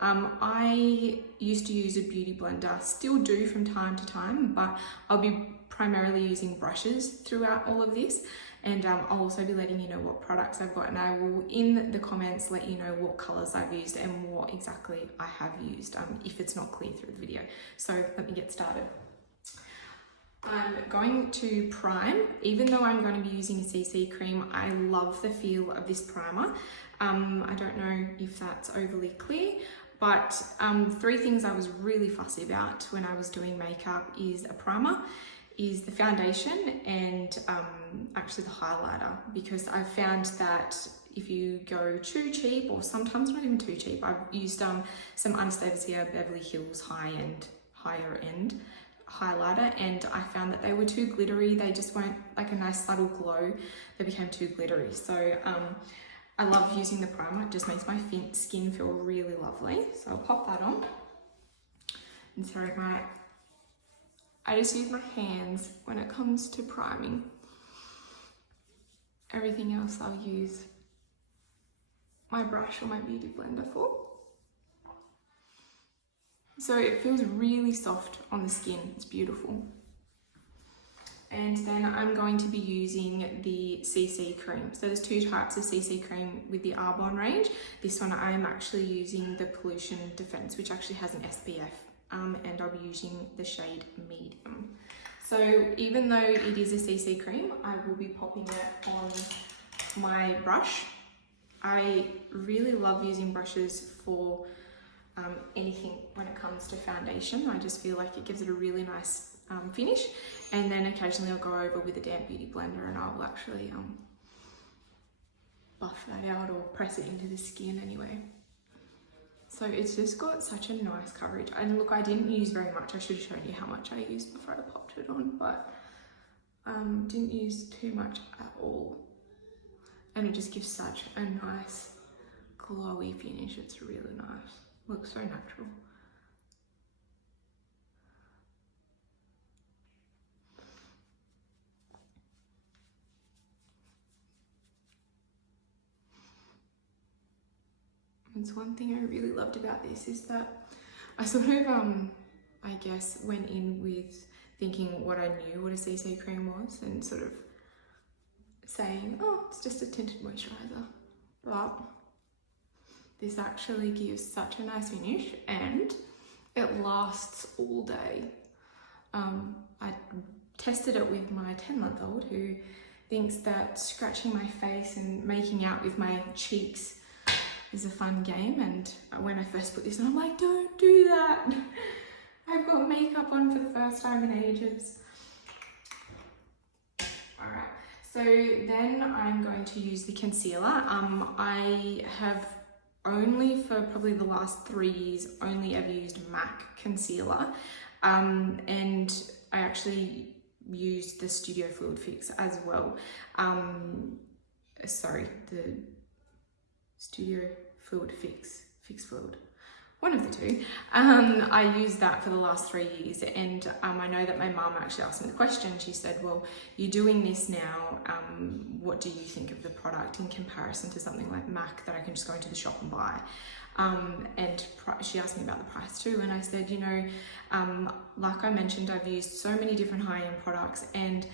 started, I used to use a beauty blender, still do from time to time, but I'll be primarily using brushes throughout all of this. And I'll also be letting you know what products I've got, and I will in the comments let you know what colors I've used and what exactly I have used if it's not clear through the video. So let me get started. I'm going to prime. Even though I'm going to be using a CC cream, I love the feel of this primer. I don't know if that's overly clear, but 3 things I was really fussy about when I was doing makeup is a primer, is the foundation, and actually the highlighter, because I've found that if you go too cheap, or sometimes not even too cheap, I've used some Anastasia Beverly Hills higher end highlighter, and I found that they were too glittery. They just weren't like a nice subtle glow. They became too glittery. So I love using the primer. It just makes my skin feel really lovely. So I'll pop that on. And sorry, I just use my hands when it comes to priming. Everything else I'll use my brush or my beauty blender for. So it feels really soft on the skin, it's beautiful. And then I'm going to be using the CC cream. So there's 2 types of CC cream with the Arbonne range. This one I'm actually using the Pollution Defense, which actually has an SPF. And I'll be using the shade medium. So even though it is a CC cream, I will be popping it on my brush. I really love using brushes for anything when it comes to foundation. I just feel like it gives it a really nice finish. And then occasionally I'll go over with a damp beauty blender and I'll actually buff that out or press it into the skin anyway. So it's just got such a nice coverage. And look, I didn't use very much. I should have shown you how much I used before I popped it on, but didn't use too much at all. And it just gives such a nice glowy finish. It's really nice. Looks so natural. And one thing I really loved about this is that I sort of, I guess, went in with thinking what I knew what a CC cream was and sort of saying, oh, it's just a tinted moisturiser. But this actually gives such a nice finish and it lasts all day. I tested it with my 10-month-old who thinks that scratching my face and making out with my cheeks is a fun game, and when I first put this on, I'm like, don't do that. I've got makeup on for the first time in ages. All right, so then I'm going to use the concealer. I have only for probably the last 3 years only ever used MAC concealer, and I actually used the Studio Fluid Fix as well. Sorry, the Studio Fluid Fix Fluid, one of the 2. I used that for the last 3 years, and I know that my mum actually asked me the question. She said, well, you're doing this now, what do you think of the product in comparison to something like MAC that I can just go into the shop and buy? And she asked me about the price too, and I said, you know, like I mentioned, I've used so many different high-end products, and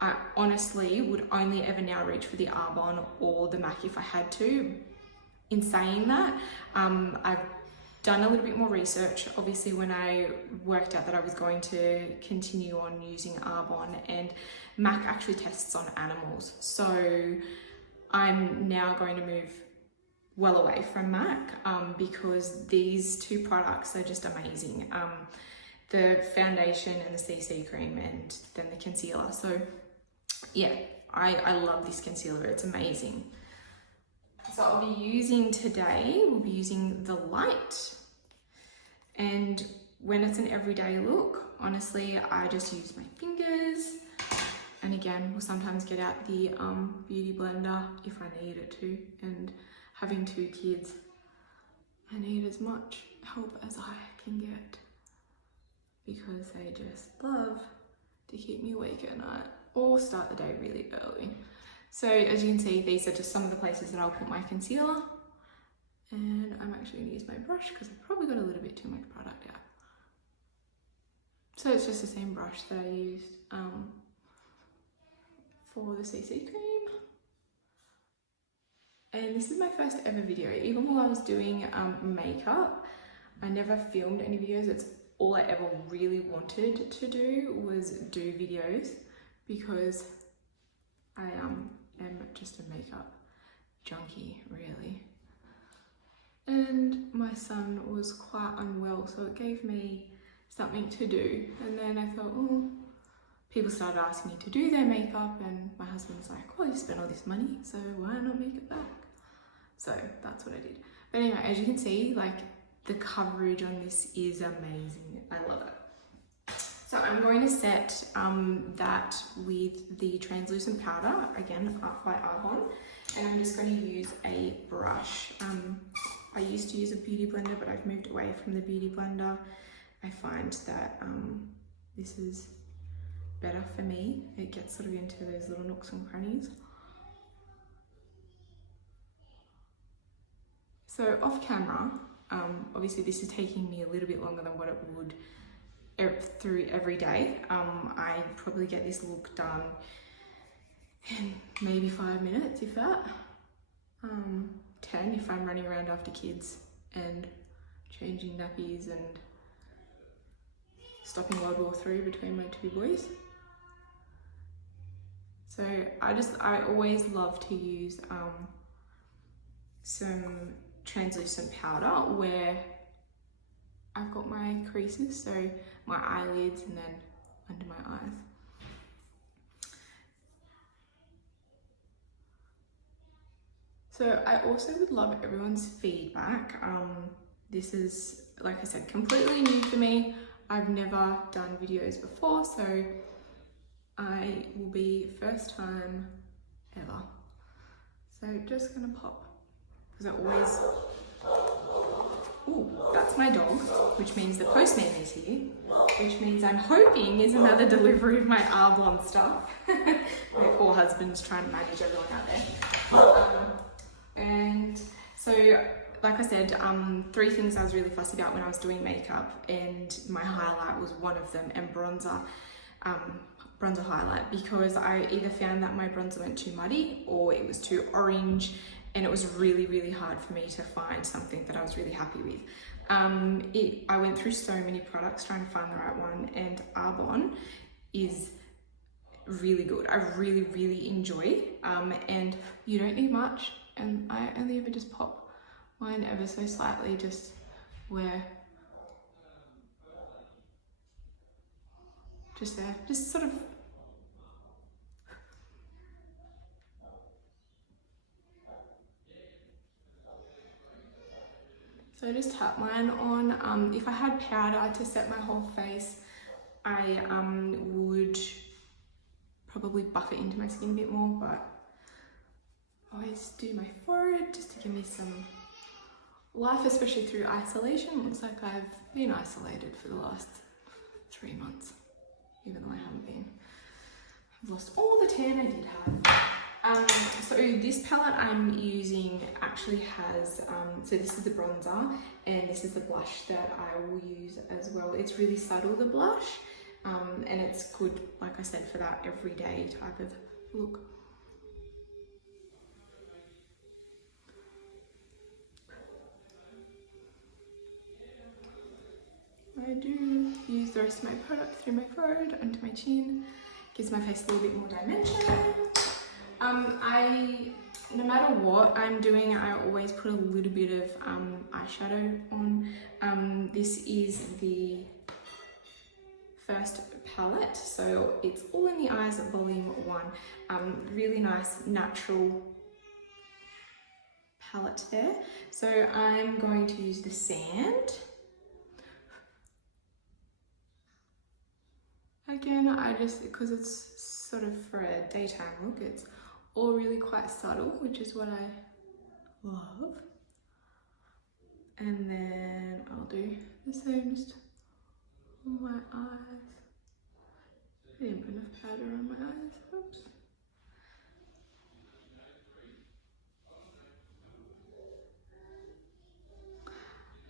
I honestly would only ever now reach for the Arbonne or the MAC if I had to. In saying that, I've done a little bit more research, obviously, when I worked out that I was going to continue on using Arbonne, and MAC actually tests on animals. So I'm now going to move well away from MAC because these 2 products are just amazing. The foundation and the CC cream, and then the concealer. So yeah, I love this concealer, it's amazing. So I'll be using today, we'll be using the light. And when it's an everyday look, honestly, I just use my fingers. And again, we'll sometimes get out the beauty blender if I need it to. And having 2 kids, I need as much help as I can get, because they just love to keep me awake at night or start the day really early. So as you can see, these are just some of the places that I'll put my concealer. And I'm actually going to use my brush because I probably got a little bit too much product out. So it's just the same brush that I used for the CC cream. And this is my first ever video. Even while I was doing makeup, I never filmed any videos. It's all I ever really wanted to do was do videos, because I am just a makeup junkie, really. And my son was quite unwell, so it gave me something to do. And then I thought, oh, people started asking me to do their makeup, and my husband's like, well, you spent all this money, so why not make it back? So that's what I did. But anyway, as you can see, like, the coverage on this is amazing. I love it. So I'm going to set that with the translucent powder, again, by Arbonne, and I'm just going to use a brush. I used to use a beauty blender, but I've moved away from the beauty blender. I find that this is better for me. It gets sort of into those little nooks and crannies. So off camera, obviously this is taking me a little bit longer than what it would through every day. I probably get this look done in maybe 5 minutes, if that. 10 if I'm running around after kids and changing nappies and stopping World War III between my two boys. So I always love to use some translucent powder where I've got my creases, so my eyelids and then under my eyes. So I also would love everyone's feedback. This is, like I said, completely new for me. I've never done videos before, so I will be first time ever. So just gonna pop, because I always, ooh, that's my dog, which means the postman is here, which means I'm hoping is another delivery of my Arbonne stuff. My poor husband's trying to manage everyone out there. And so, like I said, 3 things I was really fussy about when I was doing makeup, and my highlight was one of them, and bronzer highlight, because I either found that my bronzer went too muddy or it was too orange, and it was really, really hard for me to find something that I was really happy with. I went through so many products trying to find the right one, and Arbonne is really good. I really, really enjoy, and you don't need much. And I only ever just pop mine ever so slightly, just where, just there, just sort of. So I just tap mine on. If I had powder to set my whole face, I would probably buff it into my skin a bit more, but I always do my forehead just to give me some life, especially through isolation. It looks like I've been isolated for the last 3 months, even though I haven't been. I've lost all the tan I did have. So this palette I'm using actually has, so this is the bronzer and this is the blush that I will use as well. It's really subtle, the blush, and it's good, like I said, for that everyday type of look. I do use the rest of my product through my forehead, onto my chin. Gives my face a little bit more dimension. No matter what I'm doing, I always put a little bit of eyeshadow on. This is the first palette, so it's All in the Eyes Volume 1. Really nice natural palette there. So I'm going to use the sand. Again, because it's sort of for a daytime look, it's all really quite subtle, which is what I love. And then I'll do the same just on my eyes. I didn't put enough powder on my eyes, oops.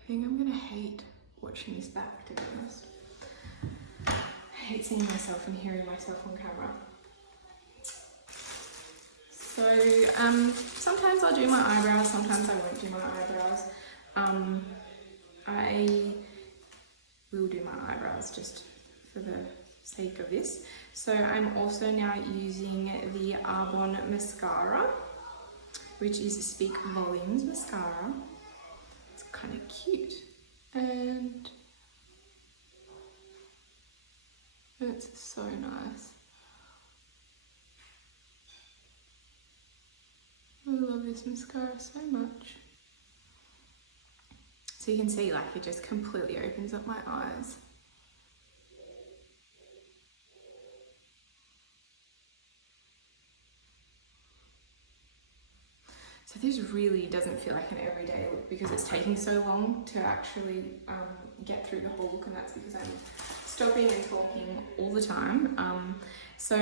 think I'm gonna hate watching this back, to be honest. I hate seeing myself and hearing myself on camera. So sometimes I'll do my eyebrows, sometimes I won't do my eyebrows. I will do my eyebrows just for the sake of this. So I'm also now using the Arbonne mascara, which is Speak Volumes mascara. It's kind of cute and it's so nice. I love this mascara so much. So you can see, like, it just completely opens up my eyes. So this really doesn't feel like an everyday look because it's taking so long to actually get through the whole look, and that's because I'm stopping and talking all the time. So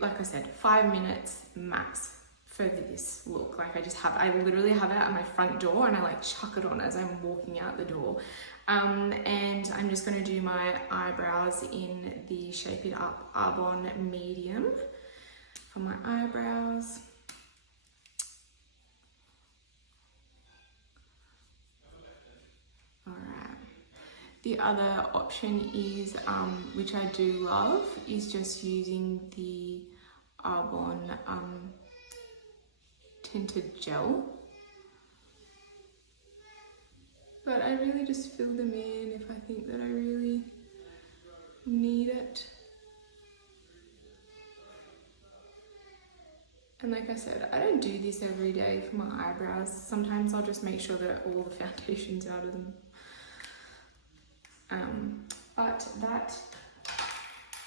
like I said, 5 minutes max for this look. Like I literally have it at my front door and I like chuck it on as I'm walking out the door. And I'm just gonna do my eyebrows in the Shape It Up Arbonne medium for my eyebrows. Alright. The other option is, which I do love, is just using the Arbonne tinted gel, but I really just fill them in if I think that I really need it. And like I said, I don't do this every day for my eyebrows. Sometimes I'll just make sure that all the foundation's out of them. But that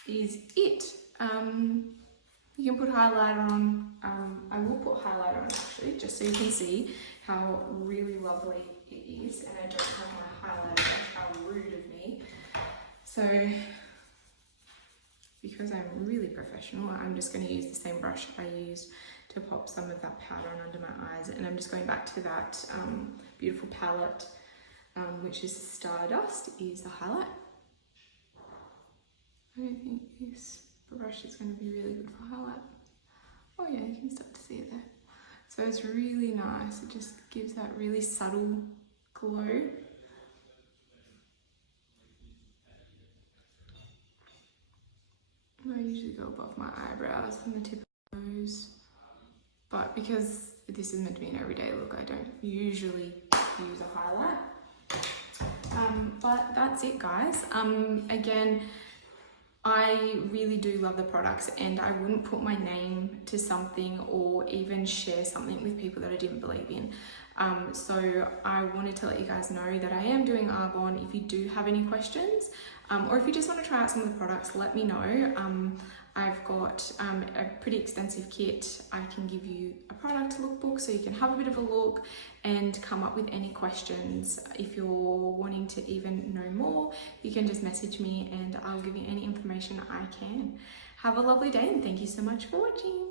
is it. You can put highlighter on. I will put highlighter on actually, just so you can see how really lovely it is. And I don't have my highlighter brush, how rude of me. So, because I'm really professional, I'm just going to use the same brush I used to pop some of that powder on under my eyes. And I'm just going back to that beautiful palette, which is Stardust, is the highlight. I don't think this brush is going to be really good for highlight. Oh yeah, you can start to see it there. So it's really nice. It just gives that really subtle glow. I usually go above my eyebrows and the tip of the nose, but because this is meant to be an everyday look, I don't usually use a highlight. But that's it, guys. Again, I really do love the products, and I wouldn't put my name to something or even share something with people that I didn't believe in. So I wanted to let you guys know that I am doing Arbonne. If you do have any questions, or if you just want to try out some of the products, let me know. I've got a pretty extensive kit. I can give you a product lookbook so you can have a bit of a look and come up with any questions. If you're wanting to even know more, you can just message me and I'll give you any information I can. Have a lovely day and thank you so much for watching.